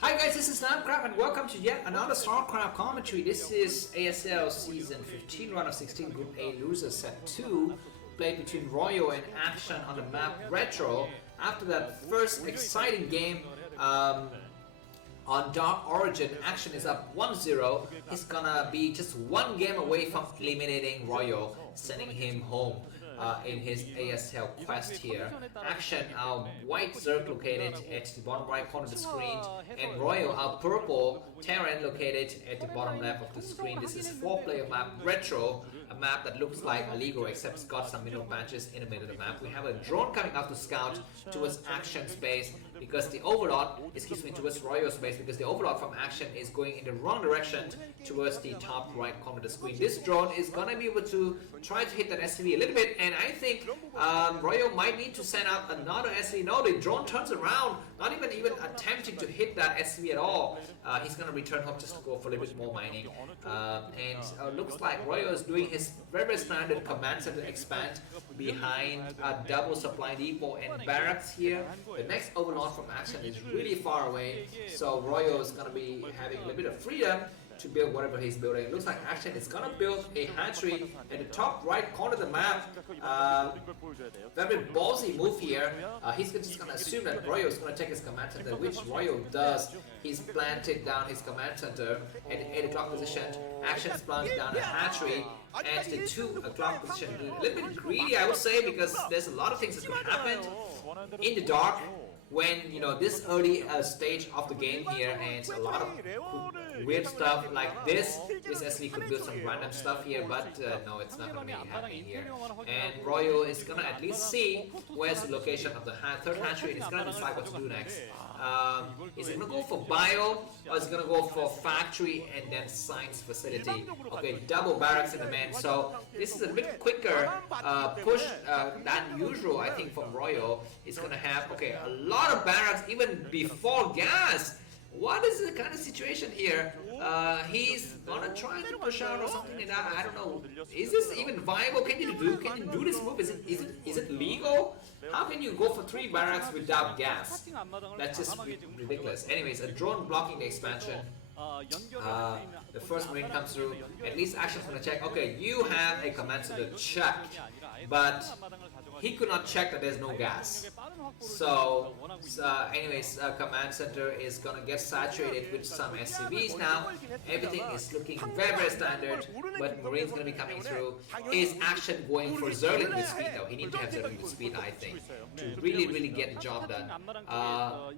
Hi guys, this is Starcraft and welcome to yet another Starcraft commentary. This is ASL Season 15 Ro16 Group A Loser Set 2, played between Royal and Action on the map Retro. After that first exciting game on Dark Origin, Action is up 1-0. He's gonna be just one game away from eliminating Royal, sending him home in his ASL quest here. Action, our white Zerg located at the bottom right corner of the screen, and Royal, our purple Terran located at the bottom left of the screen. This is 4-player map Retro, a map that looks like Allegro except it's got some middle patches in the middle of the map. We have a drone coming out to scout towards Action space because the Overlord, towards Royal space because the Overlord from Action is going in the wrong direction towards the top right corner of the screen. This drone is gonna be able to try to hit that SCV a little bit, and I think Royal might need to send out another SCV. No, the drone turns around, not even attempting to hit that SCV at all. He's gonna return home just to go for a little bit more mining, and looks like Royal is doing his very standard command center expand behind a double supply depot and barracks here. The next Overlord from Action is really far away, so Royal is gonna be having a little bit of freedom to build whatever he's building. It looks like Action is gonna build a hatchery at the top right corner of the map. Very ballsy move here. He's just gonna assume that Royal is gonna take his command center, which Royal does. He's planted down his command center at the 8 o'clock position. Action's planted down a hatchery at the 2 o'clock position. A little bit greedy, I would say, because there's a lot of things that could happen in the dark when this early stage of the game here, and a lot of weird stuff like this. This actually could build some random stuff here, but no, it's not going to be happening here. And Royal is going to at least see where's the location of the third hatchery, and he's going to decide what to do next. Is he going to go for bio, or is he going to go for factory and then science facility? Okay, double barracks in the man, so this is a bit quicker push than usual, I think, from Royal. He's going to have, okay, a lot of barracks even before gas. What is the kind of situation here? He's gonna try to push out or something like that. I don't know. Is this even viable? Can you do this move? Is it legal? How can you go for 3 barracks without gas? That's just ridiculous. Anyways, a drone blocking the expansion. The first Marine comes through. At least Action's gonna check. Okay, you have a command center, check, but he could not check that there's no gas. So anyways, command center is gonna get saturated with some SCVs now. Everything is looking very standard, but Marine's gonna be coming through. Is Action going for Zerling with speed though? He needs to have Zerling with speed, I think, to really get the job done.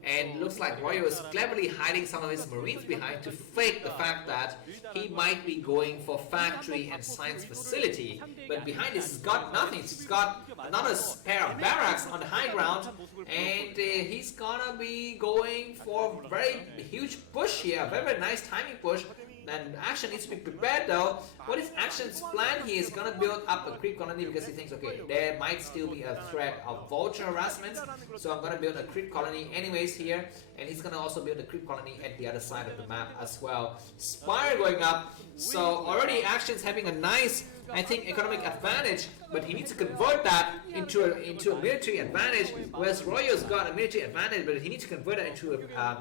And looks like Royal is cleverly hiding some of his Marines behind to fake the fact that he might be going for factory and science facility, but behind this he's got nothing. He's got another pair of barracks on the high ground, and he's gonna be going for a very huge push here, very nice timing push. And Action needs to be prepared though. What is Action's plan? He is gonna build up a creep colony because he thinks, okay, there might still be a threat of vulture harassment, so I'm gonna build a creep colony anyways here, and he's gonna also build a creep colony at the other side of the map as well. Spire going up, so already Action's having a nice, I think, economic advantage, but he needs to convert that into a military advantage, whereas Royal's got a military advantage, but he needs to convert it into a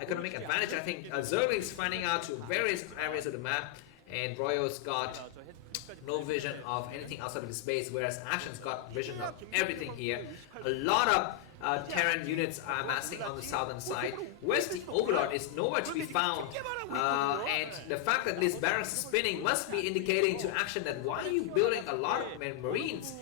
economic advantage. I think Zerling's finding out to various areas of the map, and Royal's got no vision of anything outside of his base, whereas Action's got vision of everything here. A lot of Terran units are amassing on the southern side. Where's the Overlord is nowhere to be found, and the fact that this barracks is spinning must be indicating to Action that why are you building a lot of Marines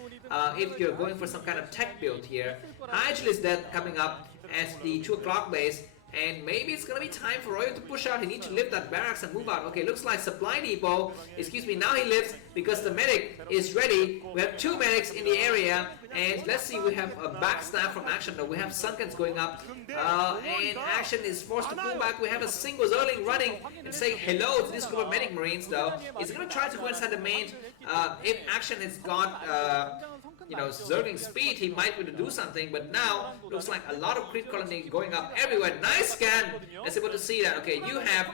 if you're going for some kind of tech build here. Hygiel is dead coming up at the 2 o'clock base, and maybe it's gonna be time for Royal to push out. He needs to lift that barracks and move out. Okay, looks like supply depot. Now he lifts because the medic is ready. We have 2 medics in the area, and let's see, we have a backstab from Action though. We have Sunkens going up, and Action is forced to pull back. We have a single Zerling running and saying hello to this group of medic Marines though. He's gonna try to go inside the main. If Action has got Zerging speed, he might be able to do something, but now looks like a lot of creep colony going up everywhere. Nice scan. Let's able to see that. Okay, you have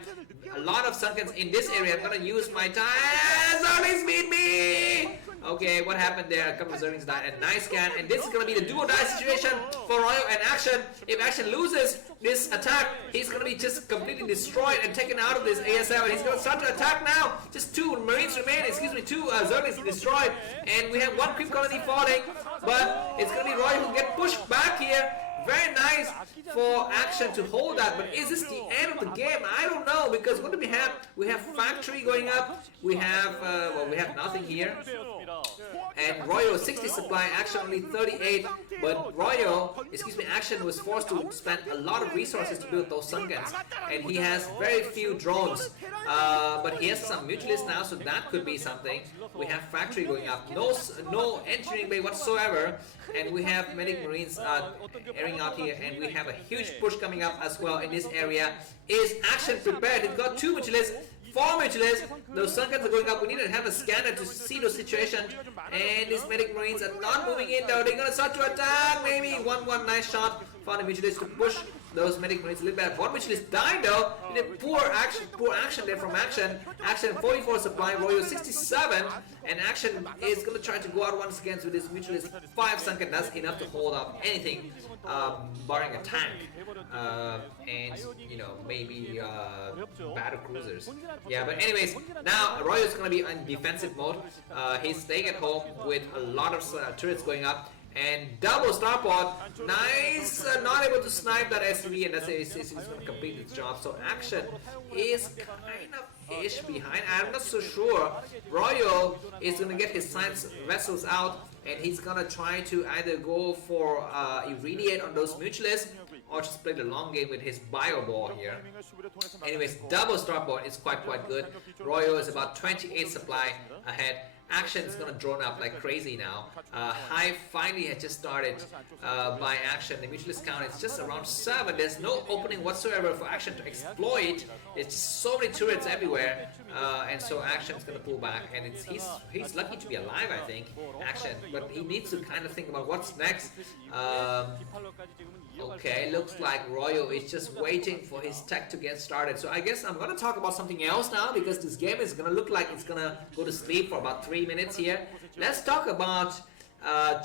a lot of Sunkens in this area. I'm gonna use my time. Zerlings beat me! Okay, what happened there? A couple of Zerglings died, and nice scan. And this is gonna be the do or die situation for Royal and Action. If Action loses this attack, he's gonna be just completely destroyed and taken out of this ASL. And he's gonna start to attack now. Just 2 Marines remain. Excuse me, 2 Zerglings destroyed, and we have 1 creep colony falling. But it's gonna be Royal who get pushed back here. Very nice for Action to hold that, but is this the end of the game? I don't know, because what do we have? We have factory going up. We have well, we have nothing here. And Royal 60 supply, Action only 38. But Royal, excuse me, Action was forced to spend a lot of resources to build those sun guns, and he has very few drones. But he has some mutualists now, so that could be something. We have factory going up, no engineering bay whatsoever, and we have medic marines airing out here, and we have a huge push coming up as well in this area. Is Action prepared? He's got 2 mutualists. 4 mutualists. Those sun guns are going up. We need to have a scanner to see the situation. And these medic marines are not moving in though. They're gonna start to attack. Maybe 1-1 nice shot. Found a mutualist to push those medic marines a little bit. 1 mutualist died though. Poor action there from Action. Action 44 supply, Royal 67, and Action is gonna try to go out once again with this mutualist 5 sunken. That's enough to hold up anything, barring a tank, and you know, maybe battle cruisers. Yeah, but anyways, now Royal is gonna be in defensive mode. He's staying at home with a lot of turrets going up. And double starport, nice, not able to snipe that SUV, and that's he's going to complete its job. So Action is kind of ish behind. I'm not so sure. Royal is going to get his science vessels out, and he's going to try to either go for irradiate on those mutualists, or just play the long game with his bio ball here. Anyways, double starport is quite good. Royal is about 28 supply ahead. Action is gonna drone up like crazy now. Hive finally has just started by Action. The mutualist count is just around 7. There's no opening whatsoever for Action to exploit. It's just so many turrets everywhere, and so Action's gonna pull back. And he's lucky to be alive, I think, Action. But he needs to kind of think about what's next. Okay, looks like Royal is just waiting for his tech to get started. So I guess I'm gonna talk about something else now, because this game is gonna look like it's gonna go to sleep for about 3 minutes here. Let's talk about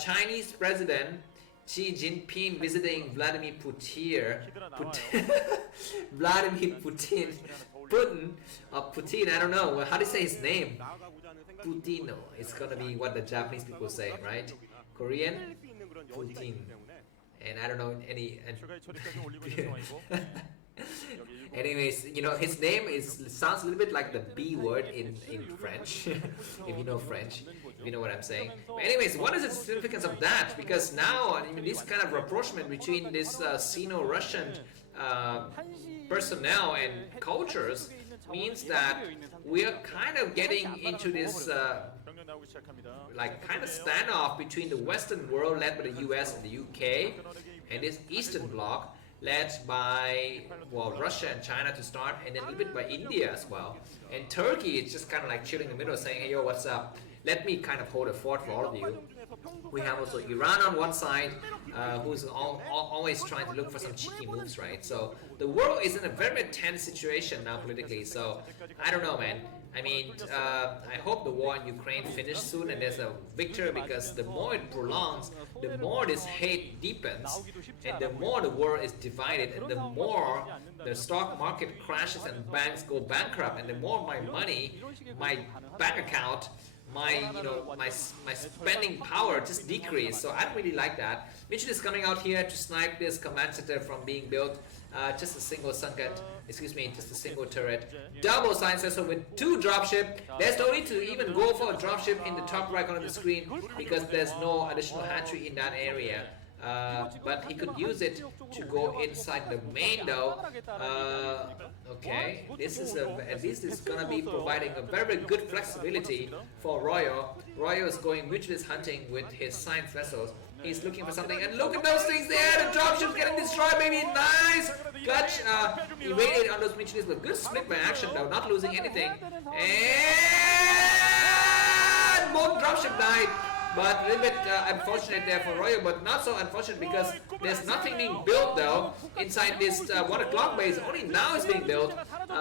Chinese President Xi Jinping visiting Vladimir Putin. Vladimir Putin. Putin, I don't know. How do you say his name? Putino. It's gonna be what the Japanese people say, right? Korean? Putin. And I don't know any. Anyways, you know, his name sounds a little bit like the B word in French, if you know French, if you know what I'm saying. But anyways, what is the significance of that? Because now, I mean, this kind of rapprochement between this Sino-Russian personnel and cultures means that we are kind of getting into this like kind of standoff between the Western world led by the US and the UK, and this Eastern Bloc led by, well, Russia and China to start, and then a little bit by India as well. And Turkey is just kind of like chilling in the middle, saying, hey, yo, what's up? Let me kind of hold a fort for all of you. We have also Iran on one side, who's always trying to look for some cheeky moves, right? So the world is in a very tense situation now politically. So I don't know, man. I mean, I hope the war in Ukraine finishes soon and there's a victory, because the more it prolongs, the more this hate deepens, and the more the world is divided, and the more the stock market crashes and banks go bankrupt, and the more my money, my bank account, my spending power just decrease. So I don't really like that. Mitchell is coming out here to snipe this command center from being built. Just a single sunken, excuse me, just a single turret. Double science vessel with 2 dropship. There's no need to even go for a dropship in the top right corner of the screen, because there's no additional hatchery in that area. But he could use it to go inside the main though. Okay, this is at least it's gonna be providing a very good flexibility for Royal. Royal is going mutualist hunting with his science vessels. He's looking for something, and look at those things there! The dropship's getting destroyed, baby! Nice! Clutch evaded on those mutualists, but good split by Action though, not losing anything. And both dropship died. but a little bit unfortunate there for Royal, but not so unfortunate because there's nothing being built though inside this 1 o'clock base. Only now it's being built,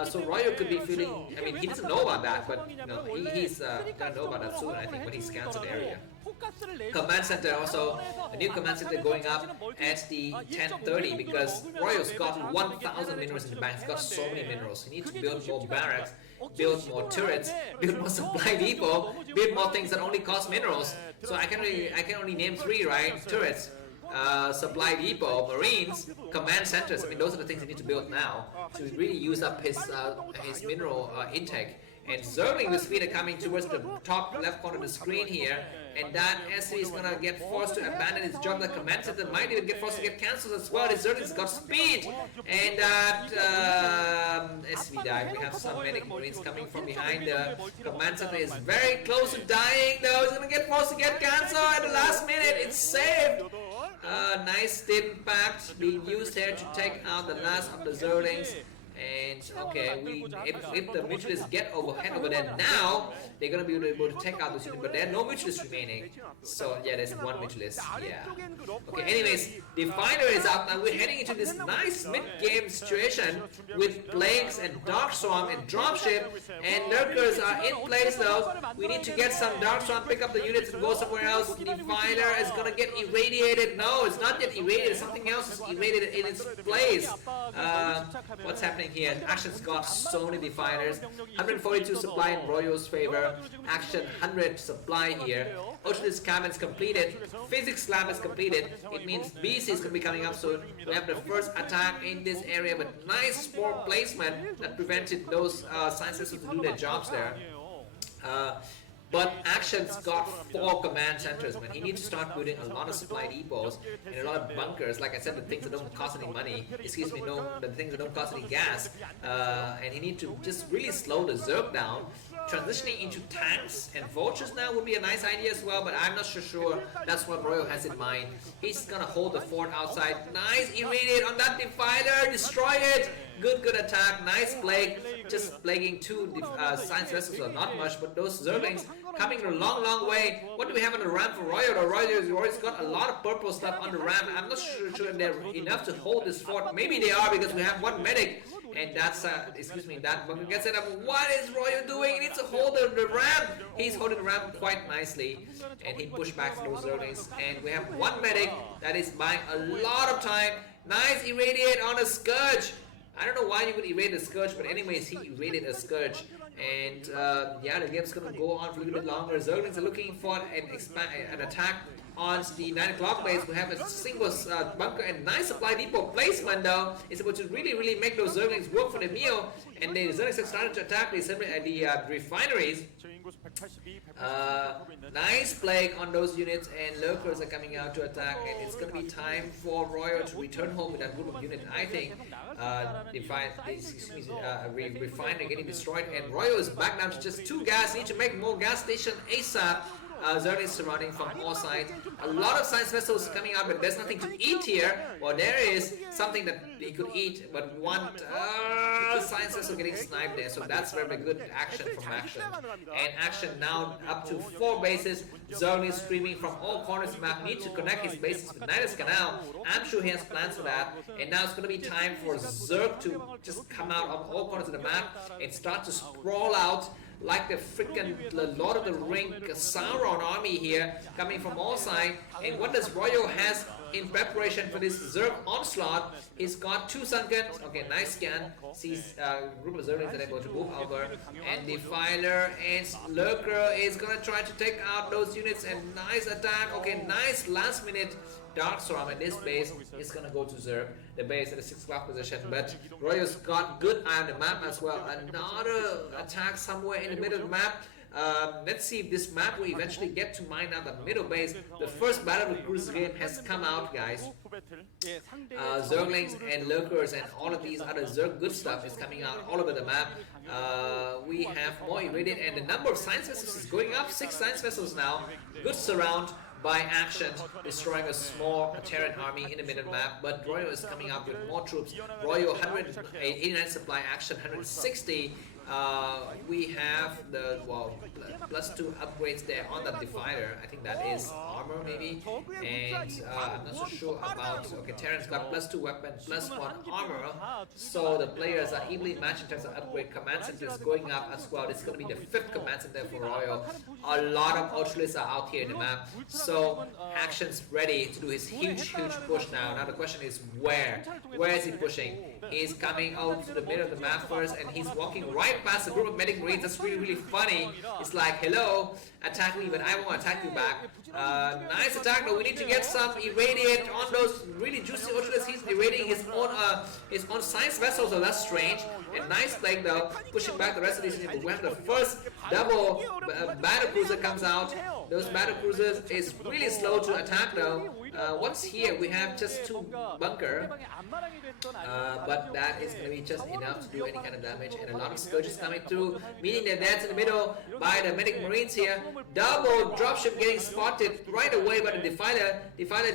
so Royal could be feeling, I mean, he doesn't know about that, but you know, he's gonna know about that soon, I think, when he scans the area. Command center also, a new command center going up at the 10:30 because Royal's got 1,000 minerals in the bank. He's got so many minerals. He needs to build more barracks, build more turrets, build more supply depot, build more things that only cost minerals. So I can only name 3, right? Turrets, supply depot, marines, command centers. I mean, those are the things he needs to build now to really use up his mineral intake. And Zergling with speed are coming towards the top left corner of the screen here, and that SV is gonna get forced to abandon his job. The command center might even get forced to get cancelled as well. The Zergling's got speed, and that SV died. We have some medic marines coming from behind. The command center is very close to dying though. It's gonna get forced to get cancelled at the last minute. It's saved. Nice stim impact being used here to take out the last of the Zerglings. And okay, if the mutualists get overhead over there now, they're gonna be able to take out the unit, but there are no mutualists remaining. So yeah, there's one mutualist. Yeah. Okay. Anyways, the fighter is up, and we're heading into this nice mid-game situation with plagues and dark swarm and dropship, and lurkers are in place though. We need to get some dark swarm, pick up the units, and go somewhere else. The fighter is gonna get irradiated. No, it's not yet irradiated. Something else is irradiated in its place. What's happening here? Action's got so many defilers. 142 supply in Royal's favor. Action 100 supply here. Ultralis Cam is completed. Physics Lab is completed. It means BC is going to be coming up soon. We have the first attack in this area with nice spore placement that prevented those science systems to do their jobs there. But Action's got 4 command centers, man. He needs to start building a lot of supply depots and a lot of bunkers. Like I said, the things that don't cost any money. Excuse me, no, the things that don't cost any gas. And he needs to just really slow the Zerg down. Transitioning into tanks and vultures now would be a nice idea as well, but I'm not so sure that's what Royal has in mind. He's gonna hold the fort outside. Nice irradiate on that defiler, destroy it. Good attack, nice plague. Just plaguing 2 science vessels are not much, but those Zerglings coming a long way. What do we have on the ramp for Royal? Royal's got a lot of purple stuff on the ramp. I'm not sure if they're enough to hold this fort. Maybe they are because we have 1 medic. And that's, excuse me, that bunker gets set up. What is Royal doing? He needs to hold the ramp. He's holding the ramp quite nicely. And he pushed back those Zerglings. And we have 1 medic that is buying a lot of time. Nice irradiate on a Scourge. I don't know why you would irradiate a Scourge, but anyways, he irradiated a Scourge. And yeah, the game's gonna go on for a little bit longer. Zerglings are looking for an attack on the 9 o'clock base. We have a single bunker and nice supply depot placement though. It's able to really make those Zerglings work for the meal. And the Zerglings have started to attack the refineries. Nice plague on those units, and lurkers are coming out to attack, and it's going to be time for Royal to return home with that group of units. I think refinery getting destroyed, and Royal is back down to just 2 gas. Need to make more gas station ASAP. Zerg is surrounding from all sides. A lot of science vessels coming out, but there's nothing to eat here. Well, there is something that they could eat, but one science vessel getting sniped there. So that's very good action from Action. And Action now up to 4 bases. Zerg is streaming from all corners of the map. Need to connect his bases with Nidus Canal. I'm sure he has plans for that. And now it's going to be time for Zerg to just come out of all corners of the map and start to sprawl out like the freaking Lord of the Ring Sauron army here, coming from all sides. And what does Royal has in preparation for this Zerg onslaught? He's got 2 sunken. Okay, nice scan. Sees group of Zerglings that are able to move over. And Defiler and Lurker is gonna try to take out those units, and nice attack. Okay, nice last minute Dark Storm at this base is gonna go to Zerg, the base at the 6 o'clock position. But Royal's got good eye on the map as well. Another attack somewhere in the middle of the map. Let's see if this map will eventually get to mine out the middle base. The first battle of the cruise game has come out, guys. Zerglings and Lurkers and all of these other Zerg good stuff is coming out all over the map. We have more irradiate, and the number of science vessels is going up. 6 science vessels now. Good surround by Action, destroying a small Terran army in the middle map, but Royal is coming up with more troops. Royal 189 supply, Action 160, We have the +2 upgrades there on the Defiler. I think that is armor maybe, and I'm not so sure about. Okay, Terran's got +2 weapon, +1 armor, so the players are evenly matched in terms of upgrade. Command center is going up as well. This is going to be the 5th command center for Royal. A lot of Ultralists are out here in the map, so Action's ready to do his huge push now. Now the question is where is he pushing? He's coming out to the middle of the map first, and he's walking right past a group of medic marines. That's really funny. It's like, hello, attack me, but I won't attack you back. Nice attack though. We need to get some irradiate on those really juicy Ultralists. He's irradiating his own science vessel, so that's strange. And nice flank though, pushing back the rest of these people. We have the first double battle cruiser comes out. Those battle cruisers is really slow to attack though. What's here? We have just 2 bunker, but that is going to be just enough to do any kind of damage, and a lot of scourges coming through, meaning that that's in the middle by the medic marines here. Double dropship getting spotted right away by the Defiler. Defiler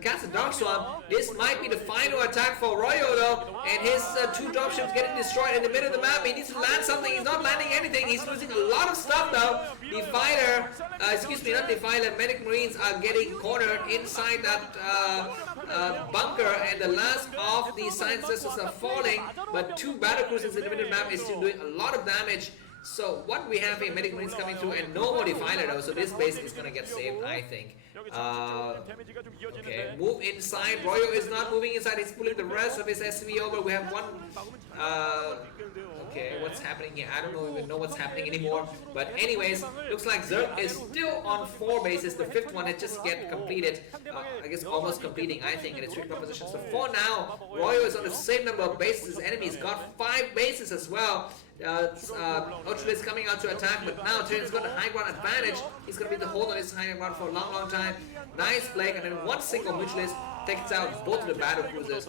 casts a Dark Swarm. This might be the final attack for Royo though, and his 2 dropships getting destroyed in the middle of the map. He needs to land something. He's not landing anything. He's losing a lot of stuff though. Defiler, excuse me, not Defiler, medic marines are getting cornered inside that bunker, and the last of the science vessels are falling, but 2 battle cruisers in the middle map is still doing a lot of damage. So what we have here, medic marines coming through, and no more Defiler though, so this base is gonna get saved, I think. Okay, move inside. Royo is not moving inside. He's pulling the rest of his SV over. We have one. Okay, what's happening here? I don't even know what's happening anymore. But anyways, looks like Zerg is still on 4 bases. The 5th one had just get completed. I guess almost completing, I think, in its 3 proposition. So for now, Royo is on the same number of bases. His enemy's got 5 bases as well. Ultralisk coming out to attack, but now Terran's got a high ground advantage. He's going to be the hold on his high ground for a long time. Nice flank, and then one single Mutualist takes out both of the battle cruisers.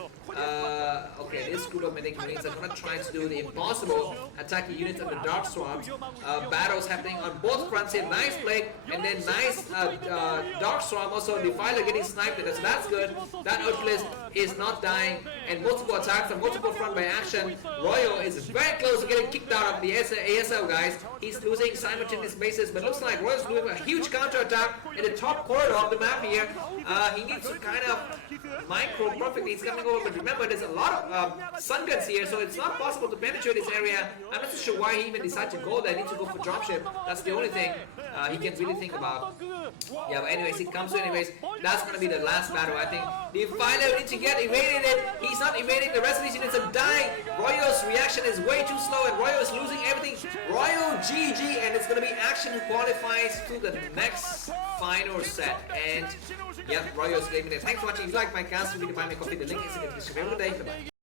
Okay, this group of medic marines are going to try to do the impossible, attack the units of the Dark Swarms. Battles happening on both fronts here. Nice flank, and then nice Dark Swarm. Also, Defiler getting sniped, so that's good. That Ultralisk is not dying, and multiple attacks on multiple front by Action. Royo is very close to getting kicked out of the ASL, guys. He's losing simultaneous bases, but looks like Royo's doing a huge counter attack in the top corridor of the map here. He needs to kind of micro perfectly. He's coming over, but remember, there's a lot of sun guns here, so it's not possible to penetrate this area. I'm not so sure why he even decided to go there. He needs to go for dropship. That's the only thing he can really think about. Yeah, but anyways, he comes to anyways. That's gonna be the last battle, I think. Defiler needs to get evaded. He's not evading. The rest of these units are dying. Royo's reaction is way too slow, and Royo is losing everything. Royo GG, and it's gonna be Action who qualifies to the next final set. And yeah, Royo's eliminated. Thanks for watching. If you like my cast, you can find me coffee. The link is in the description. Have a good day. Bye.